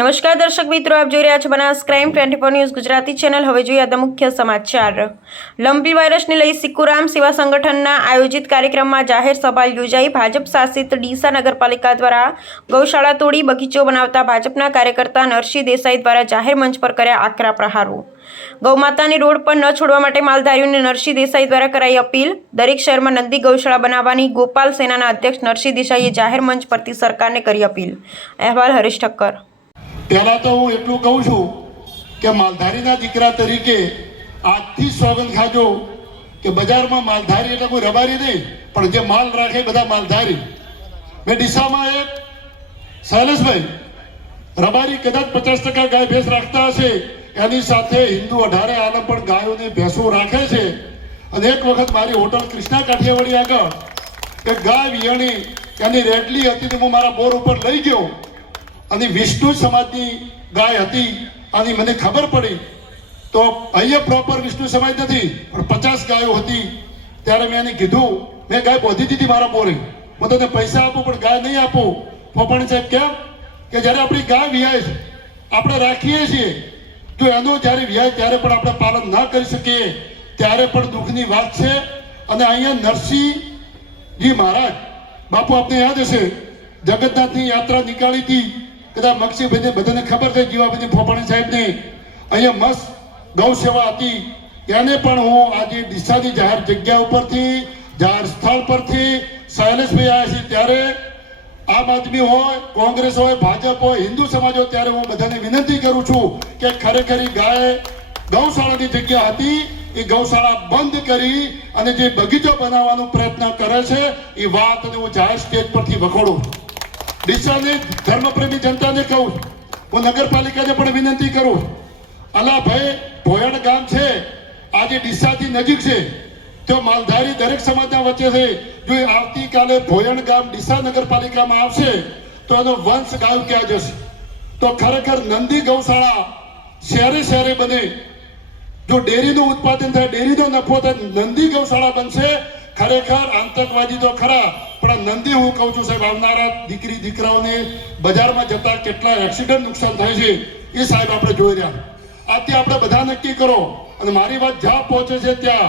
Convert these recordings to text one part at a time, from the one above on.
નમસ્કાર દર્શક મિત્રો, આપ જોઈ રહ્યા છો Banas crime 24 news Gujarati channel. હવે જોઈએ આજના મુખ્ય સમાચાર। લંપી વાયરસને લઈ સિક્કુરામ સેવા સંગઠનના આયોજિત કાર્યક્રમમાં જાહેર સભા યોજાઈ। ભાજપ શાસિત ડીસા નગરપાલિકા દ્વારા ગૌશાળા તોડી બગીચો બનાવતા ભાજપના કાર્યકર્તા નરસિંહ દેસાઈ દ્વારા જાહેર મંચ પર કર્યા આકરા પ્રહારો। ગૌમાતાને રોડ પર ન છોડવા માટે માલધારીઓને નરસિંહ દેસાઈ દ્વારા કરાઈ અપીલ। દરેક શહેરમાં નંદી ગૌશાળા બનાવવાની ગોપાલ સેનાના અધ્યક્ષ નરસિંહ દેસાઈએ જાહેર મંચ પરથી સરકારને કરી અપીલ। અહેવાલ હરીશ ઠક્કર। पहला तो हूँ एटलू कहूँ छूँ कि मालधारी दीकरा तरीके आज थी सोगंद खाजो कि बजार में मालधारी एटले कोई रबारी नहीं पण जे माल राखे बधा मालधारी। मैं डीसा में एक शैलेष भाई रबारी कदाच 50% गाय भैंस राखता हशे, एनी साथे हिंदू 18 आलम पण गायों ने भैंसों राखे छे। अने एक वखत मारी होटल कृष्णा काठियावाड़ी आगळ एक गाय वियणी एनी रेडली हती ते हूँ मारा बोर पर लई गयो અને વિષ્ણુ સમાજની ગાય હતી અને મને ખબર પડી તો અહીંયા પ્રોપર વિષ્ણુ સમાજ નથી પણ 50 ગાયો હતી। ત્યારે મેં એને કીધું, મેં ગાય બોધી દીધી મારા બોરે, હું તને પૈસા આપું પણ ગાય નહીં આપું। પોપણ સાહેબ કેમ કે જ્યારે આપણી ગાય વિયાય છે આપણે રાખીએ છીએ, જો એનું જ્યારે વિયાય ત્યારે પણ આપણે પાલન ના કરી શકીએ ત્યારે પણ દુઃખની વાત છે। અને અહીંયા નરસિંહજી મહારાજ બાપુ આપને યાદ હશે જગન્નાથની યાત્રા નીકાળી હતી, कदा मक्षी भाई बधाने खबर थी जीवाभाई फोपाणी साहेब ने अँ मस्त गौ सेवा थी। एने पण हूँ आज डीसा की जाहिर जग्या पर थी जाहिर स्थल पर थी शैलेष भाई आया छे त्यारे आम आदमी हो कांग्रेस हो भाजप हो हिंदू समाज हो त्यारे हूँ बधाने विनंती करूँ छूँ कि खरेखर गाय गौशाला की जग्या हती ए गौशाला बंद करी अने जे बगीचो बनाववानो प्रयत्न करे छे ए वात ने हूँ जाहिर स्टेज परथी वखोड़ूं। डीसा ने धर्मप्रेमी जनता ने कहूँ, हूँ नगरपालिका ने पण विनंती करूँ, अला भाई भोयण गाम छे आज डीसा थी नजीक छे तो मालधारी दरेक समाजना वच्चे छे। जो आवती काले भोयण गाम डीसा नगरपालिका में आवशे तो एनो वंश गाम क्या जशे। तो खरेखर नंदी गौशाला शहरे शहरे बने, जो डेरी नो उत्पादन थाय डेरी नो नफो थाय नंदी गौशाला बनशे। खरेखर आतंकवादी तो खरा पण नंदी हूँ कहूँ छूं साहेब आवनारा दीकरी दीकराओने बजार में जता केटला एक्सिडेंट नुकसान थाय छे ए साहेब आपणे जोई रह्या। आते आपणे बधा नक्की करो अने मारी वात ज्यां पहोंचे छे त्यां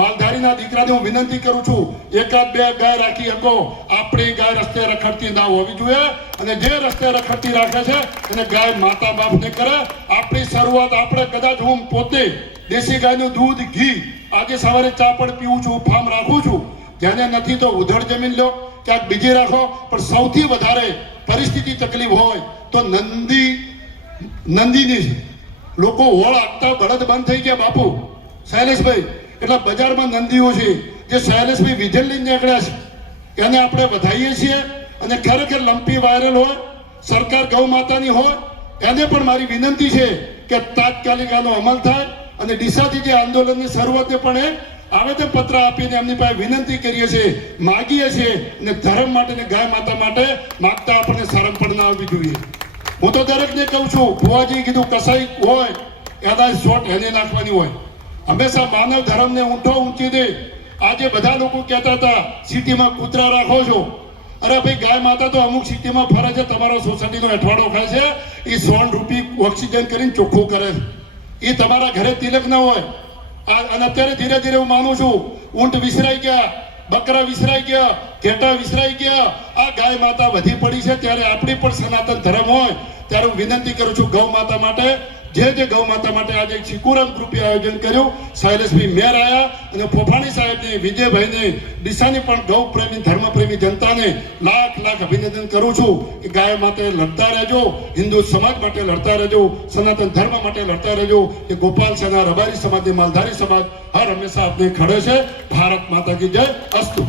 मालधारीना दीकराने हूँ विनंती करूँ छूं एकाद बे गाय राखी शको, आपणी गाय रस्ते रखडती ना होवी जोईए अने जे रस्ते रखडती राखे छे एने गाय माता बाप ने करे। आपणी शरूआत आपणे कदाच हूँ पोते देशी गायनुं दूध घी आजे सवारे चा पण पीऊं छूं, फार्म राखું છું। જેને નથી તો ઉધડ જમીન લો ક્યાંક બીજી રાખો, પણ સૌથી વધારે પરિસ્થિતિ તકલીફ હોય તો નંદીની લોકો હોળ આપતા બળદ બંધ થઈ ગયા બાપુ શૈલેષભાઈ। એટલે બજારમાં નંદીઓ છે જે શૈલેષભાઈ વિધેલ લઈને નીકળ્યા છે એને આપણે વધાઈએ છીએ। અને ખરેખર લંપી વાયરલ હોય સરકાર ગૌ માતાની હોય એને પણ મારી વિનંતી છે કે તાત્કાલિક આનો અમલ થાય। અને ડીસાથી જે આંદોલનની શરૂઆતે પણ આવેદન પત્ર આપીને એમની પાસે વિનંતી કરીએ છીએ, માગીએ છીએ અને ધર્મ માટે ને ગાય માતા માટે માગતા આપણને શરમ પણ ના આવવી જોઈએ। હું તો દરેકને કહું છું, ભુવાજી કીધું કસાઈ હોય એના શોટ એને નાખવાની હોય, હંમેશા માનવ ધર્મને ઊંઠો ઊંચી દે। આજે બધા લોકો કહેતા હતા સિટીમાં કૂતરા રાખો છો, અરે ભાઈ ગાય માતા તો અમુક સિટીમાં ફરે છે, તમારો સોસાયટીનો અઠવાડો ખાય છે, એ 100 રૂપિયા ઓક્સિજન કરીને ચોખ્ખું કરે છે। એ તમારા ઘરે તિલક ન હોય અને અત્યારે ધીરે ધીરે હું માનું છું ઊંટ વિસરાઈ ગયા, બકરા વિસરાઈ ગયા, ઘેટા વિસરાઈ ગયા, આ ગાય માતા વધી પડી છે। ત્યારે આપણી પણ સનાતન ધર્મ હોય ત્યારે હું વિનંતી કરું છું ગૌ માતા માટે જે ગૌ માતા માટે આજે સિક્કુરામ ગ્રુપે આયોજન કર્યું। શૈલેષભાઈ મેર આયા અને ફોફાણી સાહેબને, વિજયભાઈને, ડીસાની પણ ગૌ પ્રેમી ધર્મપ્રેમી જનતાને લાખ લાખ અભિનંદન કરું છું કે ગાય માટે લડતા રહેજો, હિન્દુ સમાજ માટે લડતા રહેજો, સનાતન ધર્મ માટે લડતા રહેજો। કે ગોપાલ સેના રબારી સમાજ, માલધારી સમાજ હર હંમેશા આપણે ખડે છે। ભારત માતા કી જય, અસ્તુ।